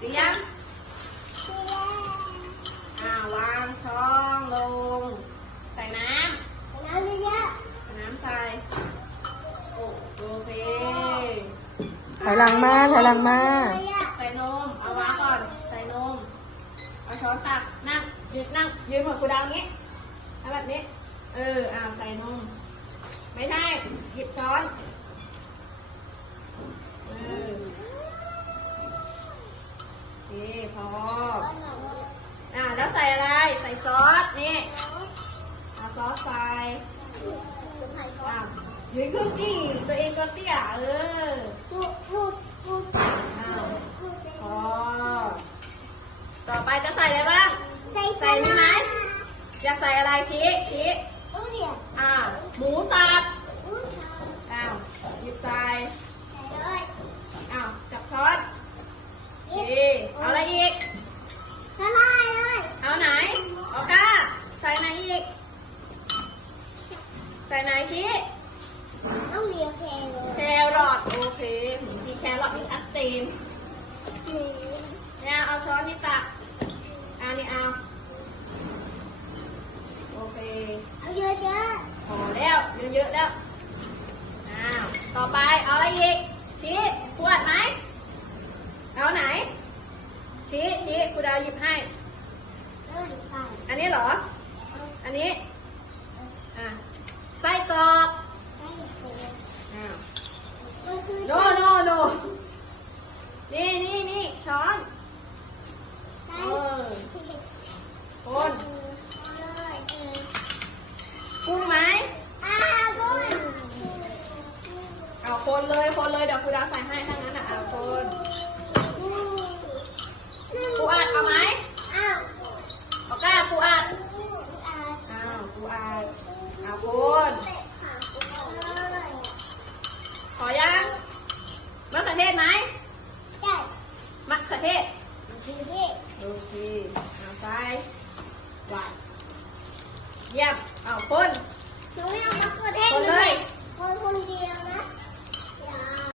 หรือยังวางช้อนลงใส่น้ำ น้ำเยอะ ใส่น้ำใส่โอเค ถอยหลังมาถอยหลังมา ใส่นมเอาวางก่อนใส่นมเอาช้อนตักนั่งยืนเหมือนครูดาวอย่างนี้ทำแบบนี้ใส่นมไม่ใช่หยิบช้อนโอเคพอแล้วใส่อะไรใส่ซอสนี่เอาซอสใส่ยืนขึ้นดิตัวเองก็เตี้ยพอต่อไปจะใส่อะไรบ้างใส่นี่ไหมอยากใส่อะไรชี้หมูสับหยิบใส่จับช้อนเอาอะไรอีกเอาไหนเอาก้าใส่ไหนอีกใส่ไหนชี้แครอทโอเคมีแครอทมีชัดเจนเนี่ยเอาช้อนนี่ตักนี่เอาโอเคพอแล้วเยอะๆแล้วต่อไปเอาอะไรอีกชี้ขวดไหมเอาไหนชี้ครูดาวหยิบให้อันนี้เหรออันนี้ไส้กรอกโนนี่ช้อนคนกุ้งไหมเอาคนเลยเดี๋ยวครูดาวใส่ให้ทั้งนั้นคนปูอัดเอาไหมเอาก้าปูอัดปูอัดเอาคนขอยังมะเขือเทศไหมมะเขือเทศโอเคเอาไปหวานเยี่ยมเอาคน หนูไม่เอามะเขือเทศเลยคนเดียวนะ